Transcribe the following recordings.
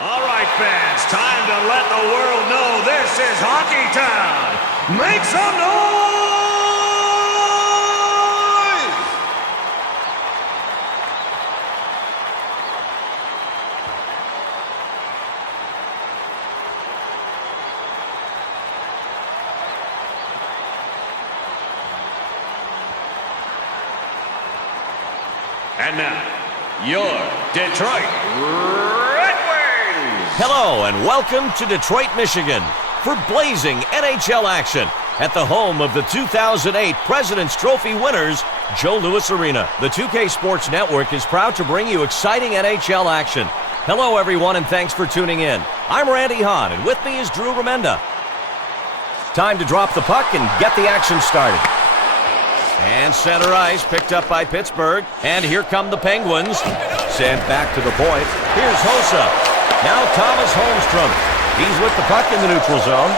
All right, fans, time to let the world know this is Hockey Town. Make some noise! And now, your Detroit Red Wings! Hello and welcome to Detroit, Michigan for blazing NHL action at the home of the 2008 President's Trophy winners, Joe Louis Arena. The 2K Sports Network is proud to bring you exciting NHL action. Hello everyone and thanks for tuning in. I'm Randy Hahn and with me is Drew Remenda. Time to drop the puck and get the action started. And center ice picked up by Pittsburgh. And here come the Penguins. Sent back to the point. Here's Hossa. Now Thomas Holmstrom. He's with the puck in the neutral zone.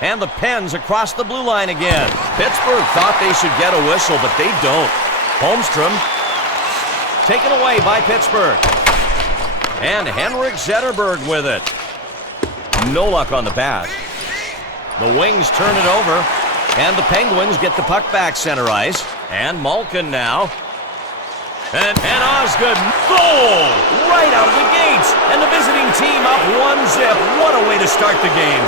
And the Pens across the blue line again. Pittsburgh thought they should get a whistle, but they don't. Holmstrom taken away by Pittsburgh. And Henrik Zetterberg with it. No luck on the pass. The Wings turn it over, and the Penguins get the puck back center ice. And Malkin now. And Osgood, goal! Right out of the gates! And the visiting team up 1-0. What a way to start the game.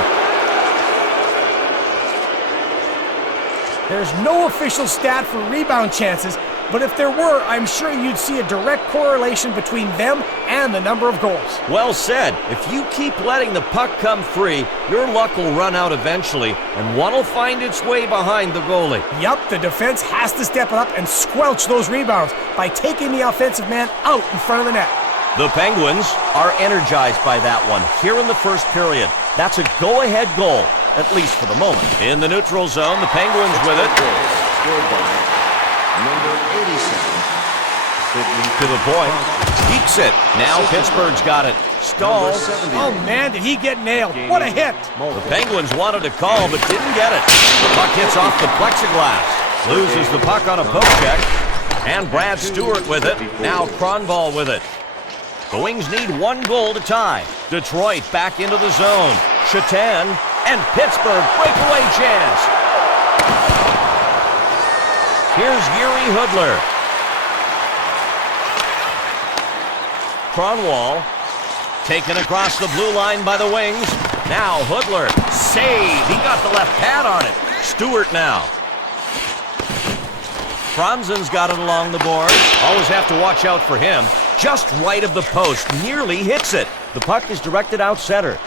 There's no official stat for rebound chances, but if there were, I'm sure you'd see a direct correlation between them and the number of goals. Well said. If you keep letting the puck come free, your luck will run out eventually, and one will find its way behind the goalie. Yup, the defense has to step up and squelch those rebounds by taking the offensive man out in front of the net. The Penguins are energized by that one here in the first period. That's a go-ahead goal, at least for the moment. In the neutral zone, the Penguins with it. Scored by number 87. To the point. Keeps it. Now Pittsburgh's got it. Stahl. Oh man, did he get nailed. What a hit. The Penguins wanted a call, but didn't get it. The puck hits off the plexiglass. Loses the puck on a poke check. And Brad Stewart with it. Now Kronwall with it. The Wings need one goal to tie. Detroit back into the zone. Shatan and Pittsburgh breakaway chance. Here's Yuri Hudler. Kronwall taken across the blue line by the Wings. Now Hudler, save. He got the left pad on it. Stewart now. Franzen's got it along the boards. Always have to watch out for him. Just right of the post. Nearly hits it. The puck is directed out center.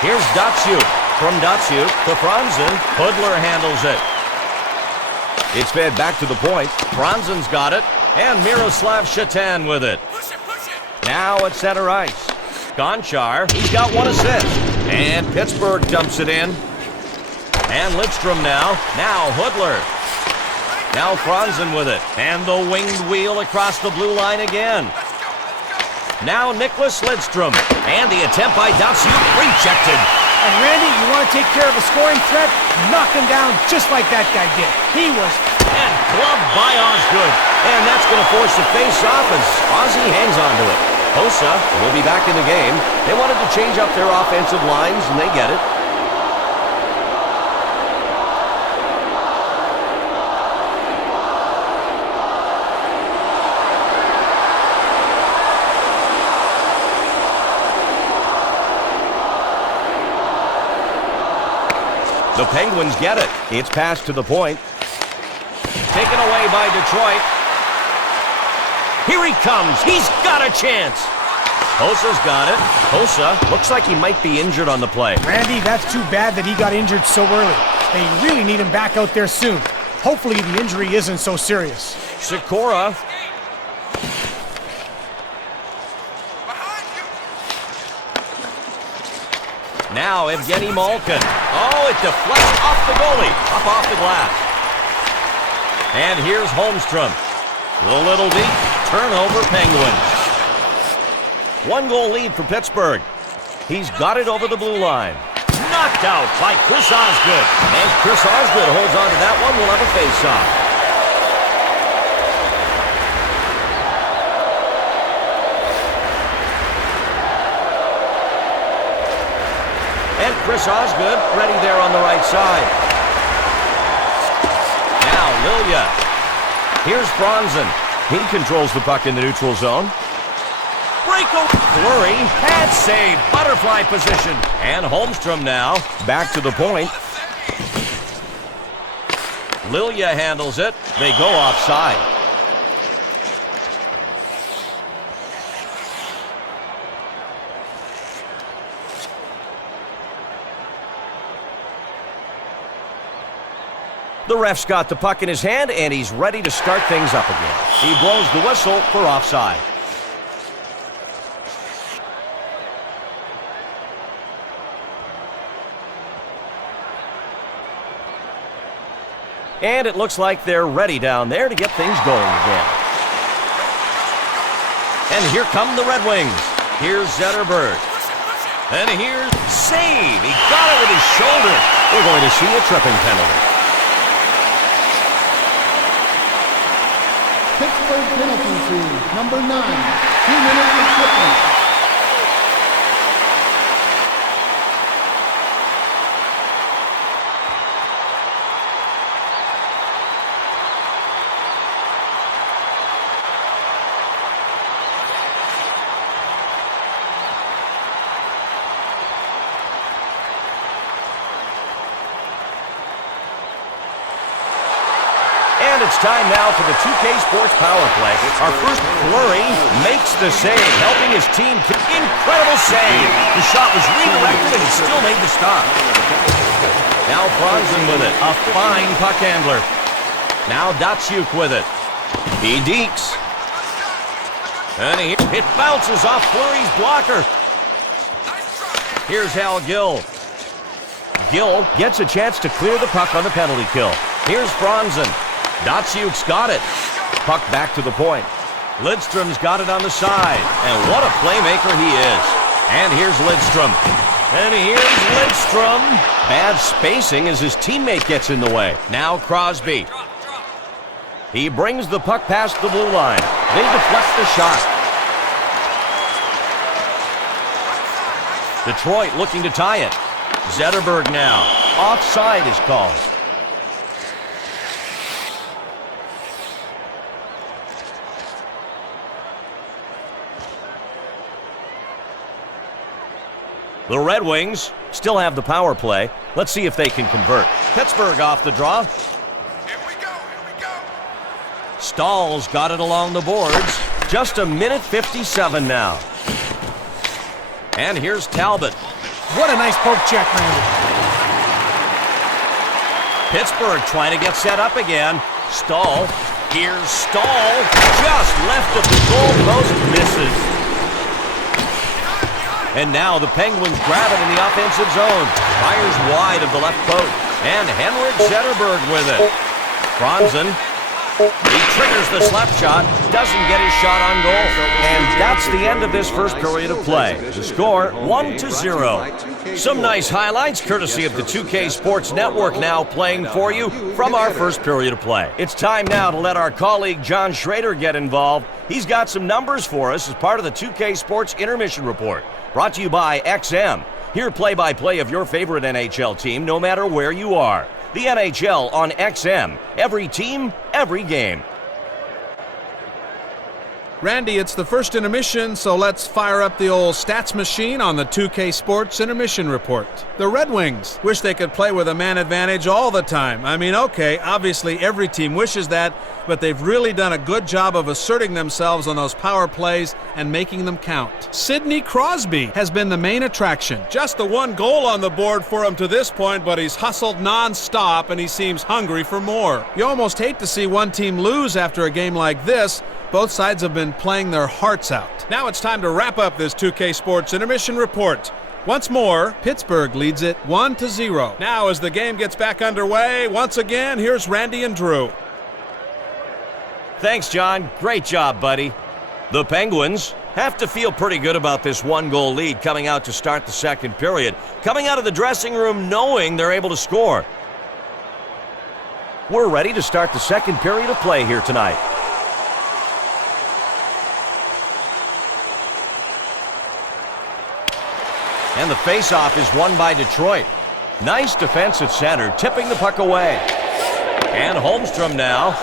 Here's Datsuk. From Datsuk to Franzen. Hudler handles it. It's fed back to the point. Franzen's got it. And Miroslav Shatan with it. Now at center ice. Gonchar, he's got one assist. And Pittsburgh dumps it in. And Lidstrom now. Now Hudler. Now Franzen with it. And the winged wheel across the blue line again. Now Nicholas Lidstrom. And the attempt by Datsuk rejected. And Randy, you want to take care of a scoring threat? Knock him down just like that guy did. He was... And gloved by Osgood. And that's going to force the face-off as Ozzy hangs on to it. Hossa will be back in the game. They wanted to change up their offensive lines, and they get it. The Penguins get it. It's passed to the point. Taken away by Detroit. Here he comes. He's got a chance. Hossa's got it. Hossa looks like he might be injured on the play. Randy, that's too bad that he got injured so early. They really need him back out there soon. Hopefully the injury isn't so serious. Sikora. Now Evgeny Malkin. Oh, it deflects off the goalie. Up off the glass. And here's Holmstrom. A little deep. Turnover Penguins. One goal lead for Pittsburgh. He's got it over the blue line. Knocked out by Chris Osgood. And Chris Osgood holds on to that one. We'll have a face-off. Chris Osgood ready there on the right side. Now Lilia. Here's Franzen. He controls the puck in the neutral zone. Breakaway. Flurry. Pad save. Butterfly position. And Holmstrom now. Back to the point. Lilia handles it. They go offside. The ref's got the puck in his hand, and he's ready to start things up again. He blows the whistle for offside. And it looks like they're ready down there to get things going again. And here come the Red Wings. Here's Zetterberg. And here's save. He got it with his shoulder. We're going to see a tripping penalty. Pittsburgh penalty to number 9. 2 minutes of tripping. And it's time now for the 2K Sports Power Play. Our first Flurry makes the save, helping his team. Incredible save. The shot was redirected and he still made the stop. Now Franzen with it. A fine puck handler. Now Datsyuk with it. He dekes. And it bounces off Fleury's blocker. Here's Hal Gill. Gill gets a chance to clear the puck on the penalty kill. Here's Franzen. Datsyuk's got it. Puck back to the point. Lidstrom's got it on the side. And what a playmaker he is. And here's Lidstrom. And here's Lidstrom. Bad spacing as his teammate gets in the way. Now Crosby. He brings the puck past the blue line. They deflect the shot. Detroit looking to tie it. Zetterberg now. Offside is called. The Red Wings still have the power play. Let's see if they can convert. Pittsburgh off the draw. Here we go. Stahl's got it along the boards. Just a minute 57 now. And here's Talbot. What a nice poke check, Randy. Pittsburgh trying to get set up again. Stahl. Here's Stahl. Just left of the goalpost. Misses. And now the Penguins grab it in the offensive zone. Fires wide of the left post. And Henrik Zetterberg with it. Franzen. He triggers the slap shot. Doesn't get his shot on goal. And that's the end of this first period of play. The score, 1-0. Some nice highlights courtesy of the 2K Sports Network now playing for you from our first period of play. It's time now to let our colleague John Schrader get involved. He's got some numbers for us as part of the 2K Sports Intermission Report. Brought to you by XM. Hear play-by-play of your favorite NHL team no matter where you are. The NHL on XM. Every team, every game. Randy, it's the first intermission, so let's fire up the old stats machine on the 2K Sports Intermission Report. The Red Wings wish they could play with a man advantage all the time. I mean, okay, obviously every team wishes that, but they've really done a good job of asserting themselves on those power plays and making them count. Sidney Crosby has been the main attraction. Just the one goal on the board for him to this point, but he's hustled non-stop and he seems hungry for more. You almost hate to see one team lose after a game like this. Both sides have been playing their hearts out. Now it's time to wrap up this 2K Sports Intermission Report. Once more, Pittsburgh leads it 1-0. Now as the game gets back underway, once again, here's Randy and Drew. Thanks, John. Great job, buddy. The Penguins have to feel pretty good about this one-goal lead coming out to start the second period. Coming out of the dressing room knowing they're able to score. We're ready to start the second period of play here tonight. And the face-off is won by Detroit. Nice defense at center, tipping the puck away. And Holmstrom now.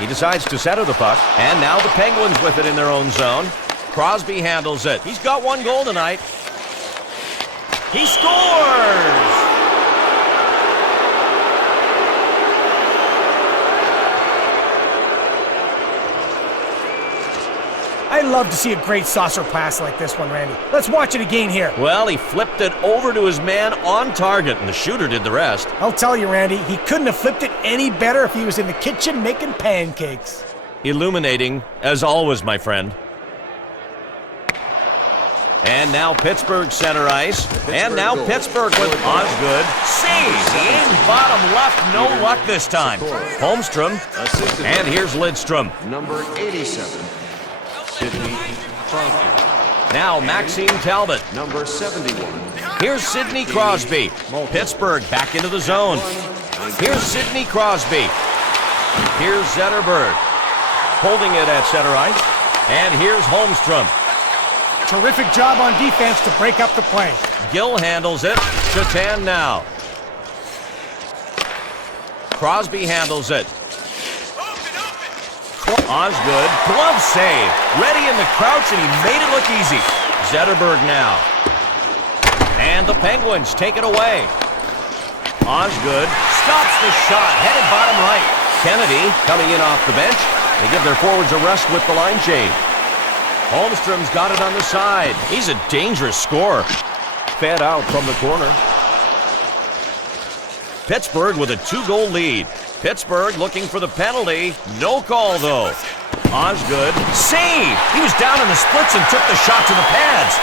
He decides to center the puck. And now the Penguins with it in their own zone. Crosby handles it. He's got 1 goal tonight. He scores! I love to see a great saucer pass like this one, Randy. Let's watch it again here. Well, he flipped it over to his man on target, and the shooter did the rest. I'll tell you, Randy, he couldn't have flipped it any better if he was in the kitchen making pancakes. Illuminating, as always, my friend. And now Pittsburgh center ice. And now Pittsburgh with Osgood. Save! He aimed bottom left, no luck this time. Holmstrom. And here's Lidstrom. Number 87, Sidney Crosby. Now Maxime Talbot. Number 71. Here's Sidney Crosby. Pittsburgh back into the zone. Here's Sidney Crosby. Here's Zetterberg. Holding it at center ice. And here's Holmstrom. Terrific job on defense to break up the play. Gill handles it. Chatan now. Crosby handles it. Osgood, glove save. Ready in the crouch, and he made it look easy. Zetterberg now. And the Penguins take it away. Osgood stops the shot, headed bottom right. Kennedy coming in off the bench. They give their forwards a rest with the line change. Holmstrom's got it on the side. He's a dangerous scorer. Fed out from the corner. Pittsburgh with a 2-goal lead. Pittsburgh looking for the penalty. No call, though. Osgood. Save! He was down in the splits and took the shot to the pads.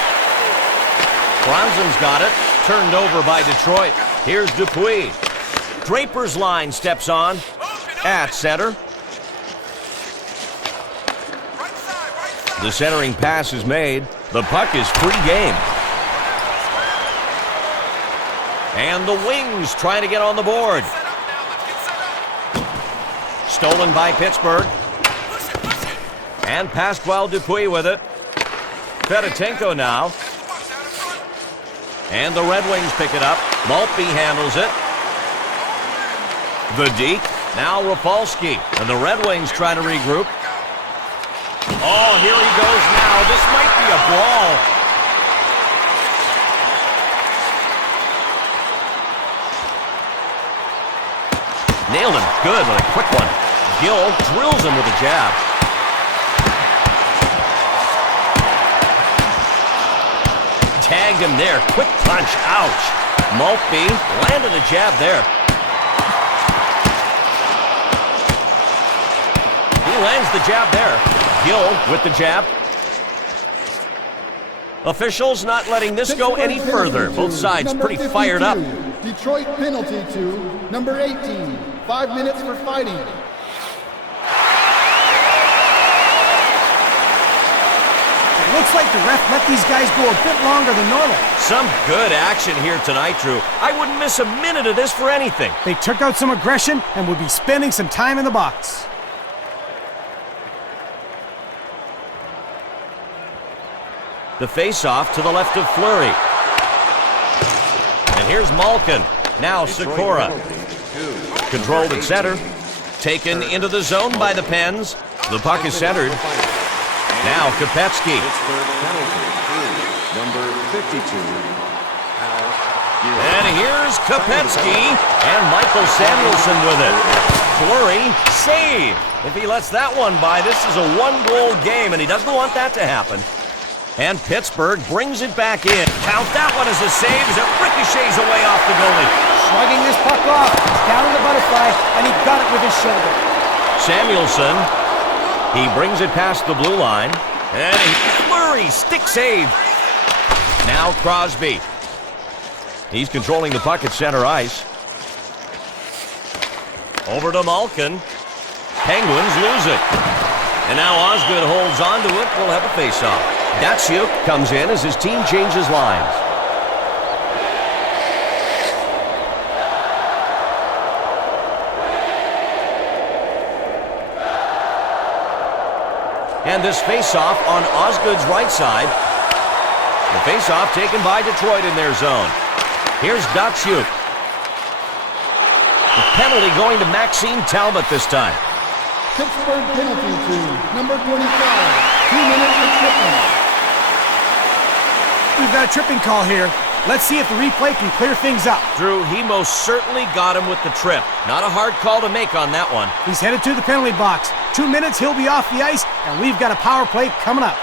Bronson's got it. Turned over by Detroit. Here's Dupuis. Draper's line steps on. At center. The centering pass is made. The puck is free game. And the Wings trying to get on the board. Stolen by Pittsburgh. And Pasquale Dupuis with it. Fedotenko now. And the Red Wings pick it up. Maltby handles it. The Deke. Now Rafalski. And the Red Wings try to regroup. Oh, here he goes now. This might be a brawl. Nailed him good with a quick one. Gill drills him with a jab. Tagged him there. Quick punch. Ouch. Maltby landed a jab there. He lands the jab there. Gill with the jab. Officials not letting this go any further. Both sides pretty fired up. Detroit penalty to number 18. 5 minutes for fighting. It looks like the ref let these guys go a bit longer than normal. Some good action here tonight, Drew. I wouldn't miss a minute of this for anything. They took out some aggression and will be spending some time in the box. The face-off to the left of Fleury. And here's Malkin. Now Sikora. Controlled at center. Taken into the zone by the Pens. The puck is centered. Now Kopetsky. Number 52. And here's Kopetsky. And Michael Samuelson with it. Fleury, save. If he lets that one by, this is a 1-goal game, and he doesn't want that to happen. And Pittsburgh brings it back in. Count that one as a save as it ricochets away off the goalie. Shrugging this puck off, down in the butterfly, and he got it with his shoulder. Samuelson, he brings it past the blue line. And Fleury, stick save. Now Crosby. He's controlling the puck at center ice. Over to Malkin. Penguins lose it. And now Osgood holds on to it. We'll have a face-off. Datsyuk comes in as his team changes lines. And this face-off on Osgood's right side. The face-off taken by Detroit in their zone. Here's Datsuk. The penalty going to Maxime Talbot this time. Pittsburgh penalty to number 25. 2 minutes of tripping. We've got a tripping call here. Let's see if the replay can clear things up. Drew, he most certainly got him with the trip. Not a hard call to make on that one. He's headed to the penalty box. 2 minutes, he'll be off the ice, and we've got a power play coming up.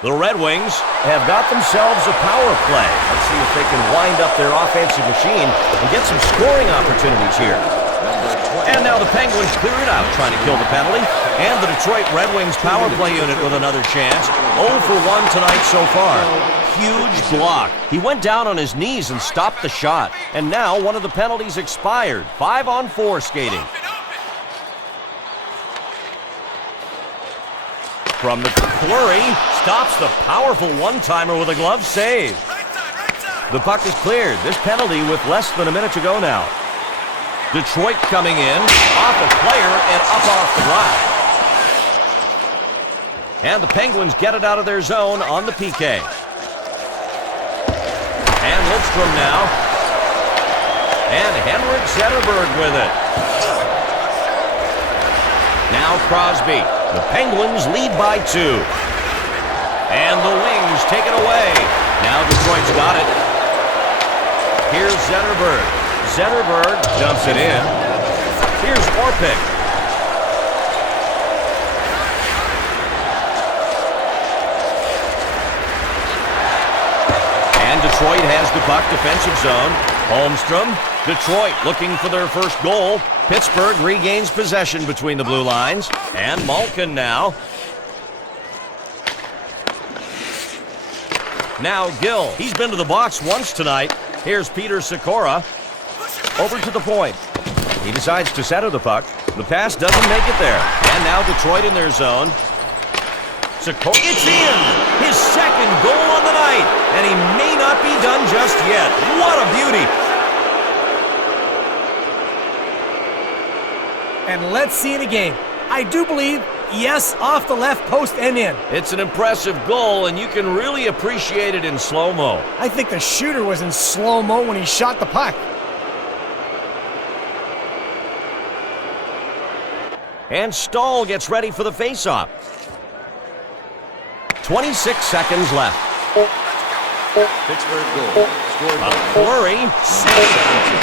The Red Wings have got themselves a power play. Let's see if they can wind up their offensive machine and get some scoring opportunities here. And now the Penguins clear it out, trying to kill the penalty. And the Detroit Red Wings power play unit with another chance. 0 for 1 tonight so far. Huge block. He went down on his knees and stopped the shot. And now one of the penalties expired. 5-on-4 skating. From the flurry, stops the powerful one-timer with a glove save. The puck is cleared. This penalty with less than a minute to go now. Detroit coming in, off a player and up off the glass. And the Penguins get it out of their zone on the PK. And Lidstrom now. And Henrik Zetterberg with it. Now Crosby. The Penguins lead by 2. And the Wings take it away. Now Detroit's got it. Here's Zetterberg. Zetterberg dumps it in. Here's Orpik. And Detroit has the puck, defensive zone. Holmstrom. Detroit looking for their first goal. Pittsburgh regains possession between the blue lines. And Malkin now. Now Gill. He's been to the box once tonight. Here's Peter Sikora. Over to the point. He decides to center the puck. The pass doesn't make it there. And now Detroit in their zone. Sikora. It's in! His second goal on the night. And he may not be done just yet. What a beauty! And let's see it again. I do believe, yes, off the left post and in. It's an impressive goal, and you can really appreciate it in slow-mo. I think the shooter was in slow-mo when he shot the puck. And Stahl gets ready for the face-off. 26 seconds left. Pittsburgh goal. Scored by Flurry,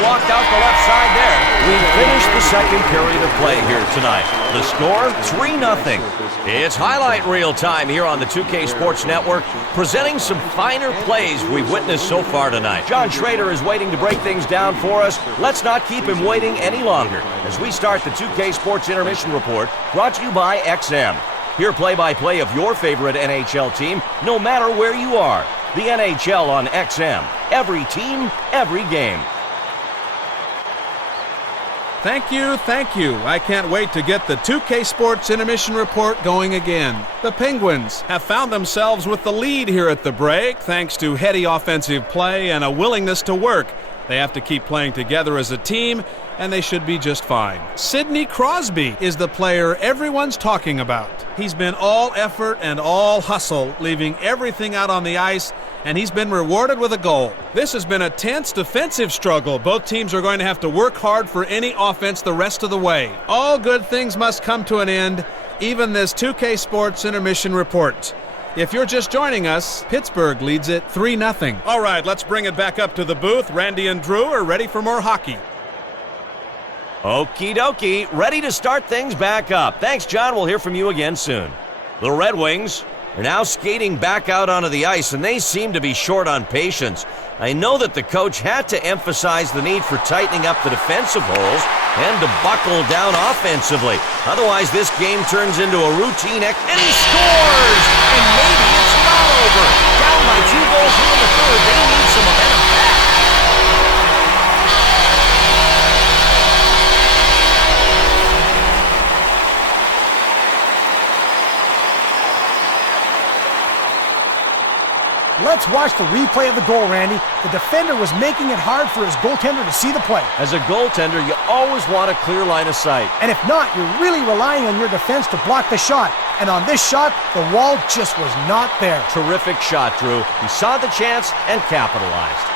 blocked out the left side there. We finished the second period of play here tonight. The score, 3-0. It's highlight reel time here on the 2K Sports Network, presenting some finer plays we've witnessed so far tonight. John Schrader is waiting to break things down for us. Let's not keep him waiting any longer as we start the 2K Sports Intermission Report, brought to you by XM. Hear play-by-play of your favorite NHL team, no matter where you are. The NHL on XM. Every team, every game. Thank you, thank you. I can't wait to get the 2K Sports Intermission Report going again. The Penguins have found themselves with the lead here at the break, thanks to heady offensive play and a willingness to work. They have to keep playing together as a team, and they should be just fine. Sidney Crosby is the player everyone's talking about. He's been all effort and all hustle, leaving everything out on the ice, and he's been rewarded with a goal. This has been a tense defensive struggle. Both teams are going to have to work hard for any offense the rest of the way. All good things must come to an end, even this 2K Sports Intermission Report. If you're just joining us, Pittsburgh leads it 3-0. All right, let's bring it back up to the booth. Randy and Drew are ready for more hockey. Okie dokie, ready to start things back up. Thanks, John. We'll hear from you again soon. The Red Wings are now skating back out onto the ice, and they seem to be short on patience. I know that the coach had to emphasize the need for tightening up the defensive holes and to buckle down offensively. Otherwise, this game turns into a routine and he scores! And maybe it's not over. Down by 2 goals here in the third. They need some momentum back. Let's watch the replay of the goal, Randy. The defender was making it hard for his goaltender to see the play. As a goaltender, you always want a clear line of sight. And if not, you're really relying on your defense to block the shot. And on this shot, the wall just was not there. Terrific shot, Drew. He saw the chance and capitalized.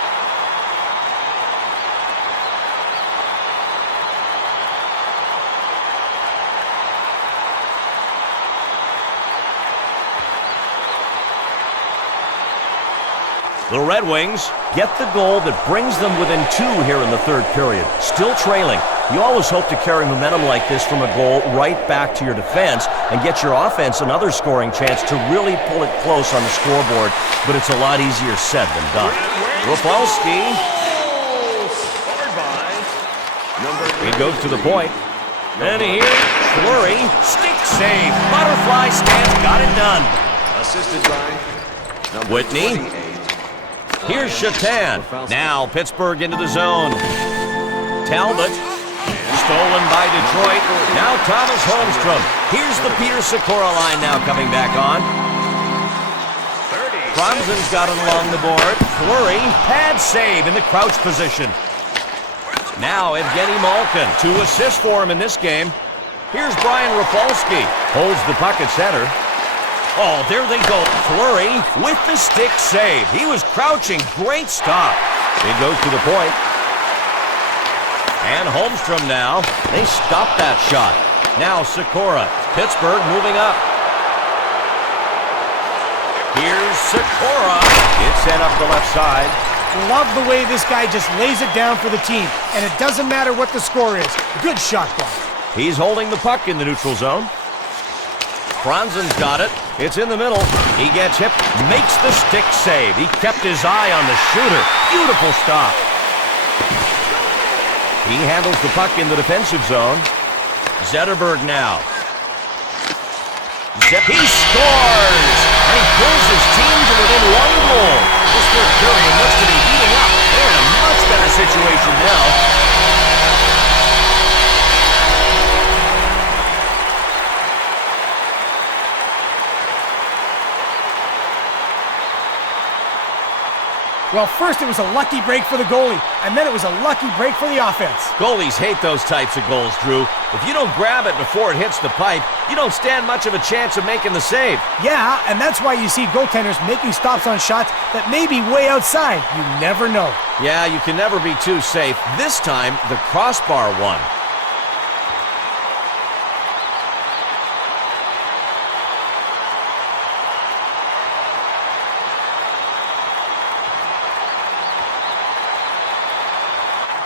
The Red Wings get the goal that brings them within 2 here in the third period. Still trailing. You always hope to carry momentum like this from a goal right back to your defense and get your offense another scoring chance to really pull it close on the scoreboard, but it's a lot easier said than done. Rafalski. He goes to the point. And here, Fleury, stick save. Butterfly stance, got it done. Assisted by number Whitney. 28. Here's Shatan. Now Pittsburgh into the zone. Talbot. Stolen by Detroit. Now Thomas Holmstrom. Here's the Peter Sikora line now coming back on. Franzen's got it along the board. Fleury. Pad save in the crouch position. Now Evgeny Malkin. 2 assists for him in this game. Here's Brian Rafalski. Holds the puck at center. Oh, there they go. Fleury with the stick save. He was crouching. Great stop. He goes to the point. And Holmstrom now. They stopped that shot. Now Sikora. Pittsburgh moving up. Here's Sikora. It's sent up the left side. Love the way this guy just lays it down for the team. And it doesn't matter what the score is. Good shot block. He's holding the puck in the neutral zone. Franzen's got it. It's in the middle. He gets hit, makes the stick save. He kept his eye on the shooter. Beautiful stop. He handles the puck in the defensive zone. Zetterberg now. He scores! And he pulls his team to within 1 goal. This third period looks to be heating up. They're in a much better situation now. Well, first it was a lucky break for the goalie, and then it was a lucky break for the offense. Goalies hate those types of goals, Drew. If you don't grab it before it hits the pipe, you don't stand much of a chance of making the save. Yeah, and that's why you see goaltenders making stops on shots that may be way outside. You never know. Yeah, you can never be too safe. This time, the crossbar won.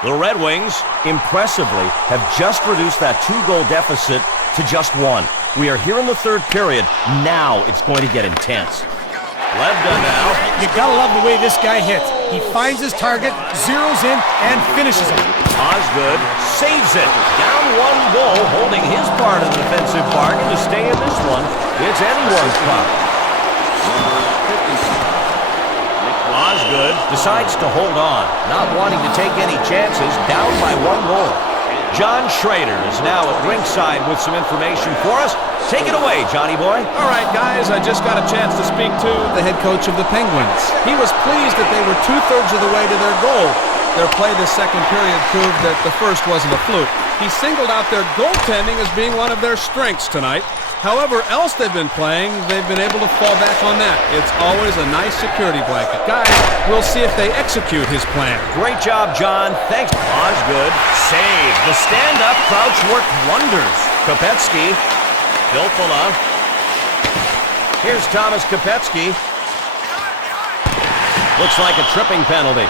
The Red Wings, impressively, have just reduced that 2-goal deficit to just 1. We are here in the third period. Now it's going to get intense. Levda now. You gotta love the way this guy hits. He finds his target, zeroes in, and finishes it. Osgood saves it. Down 1 goal, holding his part of the defensive bargain to stay in this one. It's anyone's puck. Osgood decides to hold on, not wanting to take any chances, down by 1 goal. John Schrader is now at ringside with some information for us. Take it away, Johnny boy. All right, guys, I just got a chance to speak to the head coach of the Penguins. He was pleased that they were 2/3 of the way to their goal. Their play this second period proved that the first wasn't a fluke. He singled out their goaltending as being one of their strengths tonight. However else they've been playing, they've been able to fall back on that. It's always a nice security blanket. Guys, we'll see if they execute his plan. Great job, John. Thanks. Osgood save. The stand-up crouch worked wonders. Kopetsky. Filppula. Here's Thomas Kopetsky. Looks like a tripping penalty.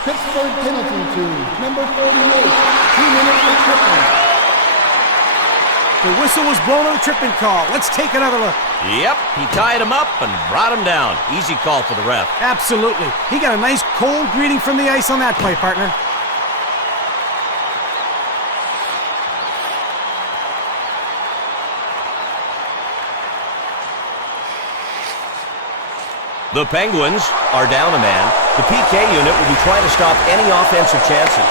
Pittsburgh penalty to number 38. 2 minutes of tripping. The whistle was blown on the tripping call. Let's take another look. Yep, he tied him up and brought him down. Easy call for the ref. Absolutely. He got a nice cold greeting from the ice on that play, partner. The Penguins are down a man. The PK unit will be trying to stop any offensive chances.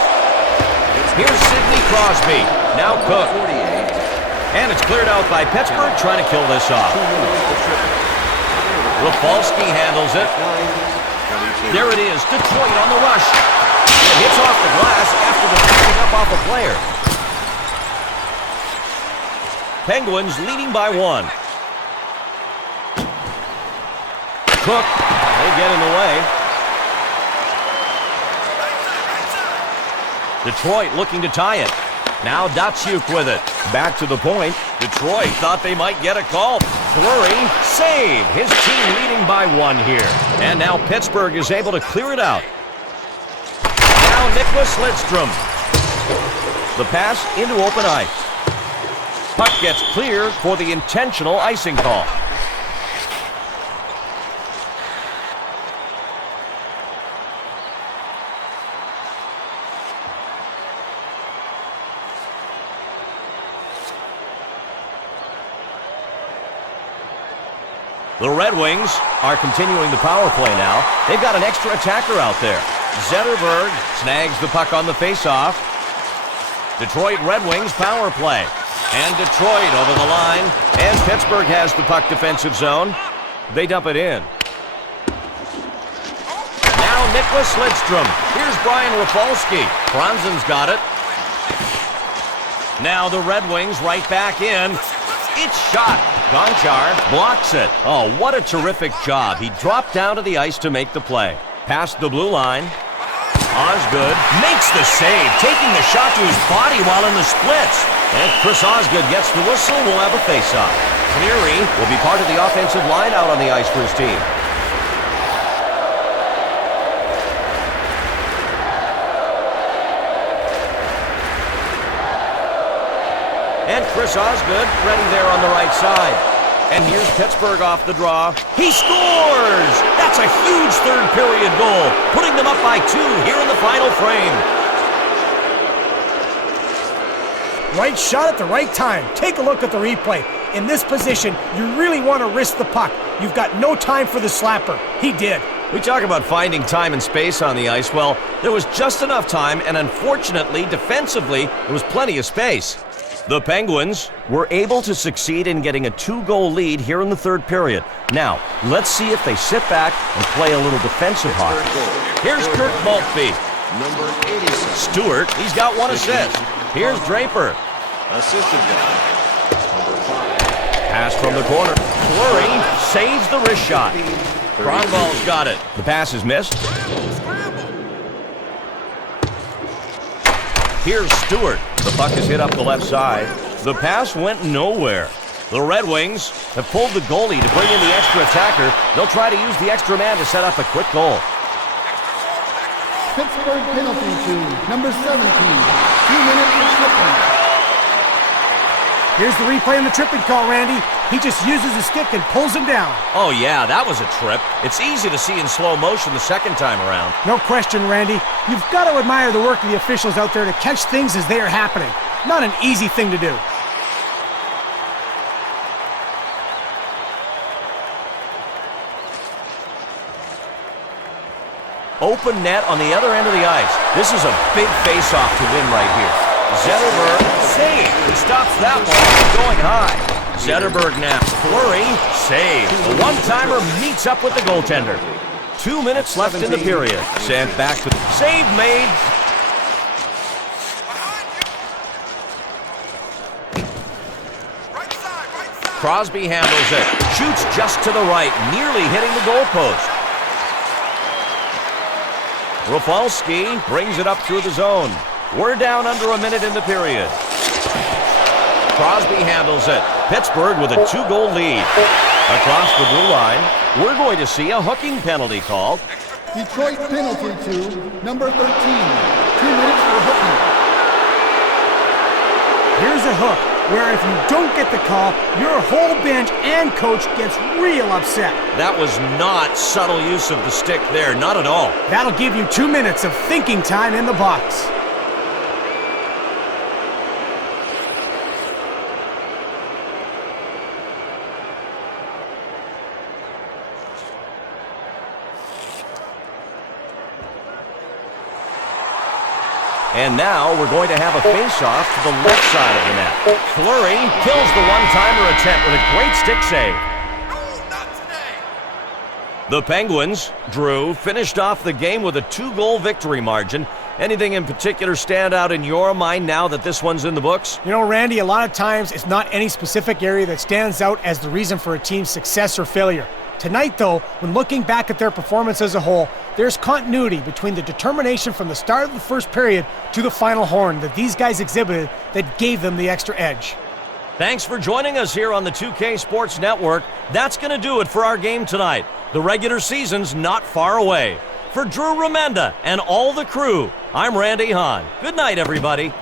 Here's Sidney Crosby. Now Cook. 48. And it's cleared out by Pittsburgh, trying to kill this off. Rafalski handles it. There it is, Detroit on the rush. It hits off the glass after deflecting up off a player. Penguins leading by 1. Cook, they get in the way. Detroit looking to tie it. Now Datsuk with it. Back to the point. Detroit thought they might get a call. Fleury, save. His team leading by 1 here. And now Pittsburgh is able to clear it out. Now Nicklas Lidstrom. The pass into open ice. Puck gets clear for the intentional icing call. The Red Wings are continuing the power play now. They've got an extra attacker out there. Zetterberg snags the puck on the faceoff. Detroit Red Wings power play. And Detroit over the line. And Pittsburgh has the puck defensive zone. They dump it in. Now Nicklas Lidstrom. Here's Brian Rafalski. Franzen's got it. Now the Red Wings right back in. It's shot. Gonchar blocks it. Oh, what a terrific job. He dropped down to the ice to make the play. Past the blue line. Osgood makes the save, taking the shot to his body while in the splits. And Chris Osgood gets the whistle. We'll have a face-off. Cleary will be part of the offensive line out on the ice for his team. And Chris Osgood ready there on the right side. And here's Pittsburgh off the draw. He scores! That's a huge third period goal, putting them up by 2 here in the final frame. Right shot at the right time. Take a look at the replay. In this position, you really want to risk the puck. You've got no time for the slapper. He did. We talk about finding time and space on the ice. Well, there was just enough time, and unfortunately, defensively, there was plenty of space. The Penguins were able to succeed in getting a 2-goal lead here in the third period. Now, let's see if they sit back and play a little defensive hockey. Here's Kirk Maltby. Number 86. Stewart, he's got 1 assist. Here's Draper. Assisted by number 5. Pass from the corner. Fleury saves the wrist shot. Kronwall's got it. The pass is missed. Here's Stewart. The puck is hit up the left side. The pass went nowhere. The Red Wings have pulled the goalie to bring in the extra attacker. They'll try to use the extra man to set up a quick goal. Pittsburgh penalty to number 17. 2 minutes for tripping. Here's the replay on the tripping call, Randy. He just uses his stick and pulls him down. Oh yeah, that was a trip. It's easy to see in slow motion the second time around. No question, Randy. You've got to admire the work of the officials out there to catch things as they are happening. Not an easy thing to do. Open net on the other end of the ice. This is a big face-off to win right here. Zetterberg save. He stops that one from going high. Zetterberg now. Fleury save. The one-timer meets up with the goaltender. 2 minutes left in the period. Sent back to save made. Crosby handles it. Shoots just to the right, nearly hitting the goalpost. Rafalski brings it up through the zone. We're down under a minute in the period. Crosby handles it. Pittsburgh with a 2-goal lead. Across the blue line, we're going to see a hooking penalty called. Detroit penalty to number 13. 2 minutes for hooking. Here's a hook where if you don't get the call, your whole bench and coach gets real upset. That was not subtle use of the stick there, not at all. That'll give you 2 minutes of thinking time in the box. And now we're going to have a face-off to the left side of the net. Fleury kills the one-timer attempt with a great stick save. The Penguins, Drew, finished off the game with a 2-goal victory margin. Anything in particular stand out in your mind now that this one's in the books? You know, Randy, a lot of times it's not any specific area that stands out as the reason for a team's success or failure. Tonight, though, when looking back at their performance as a whole, there's continuity between the determination from the start of the first period to the final horn that these guys exhibited that gave them the extra edge. Thanks for joining us here on the 2K Sports Network. That's going to do it for our game tonight. The regular season's not far away. For Drew Remenda and all the crew, I'm Randy Hahn. Good night, everybody.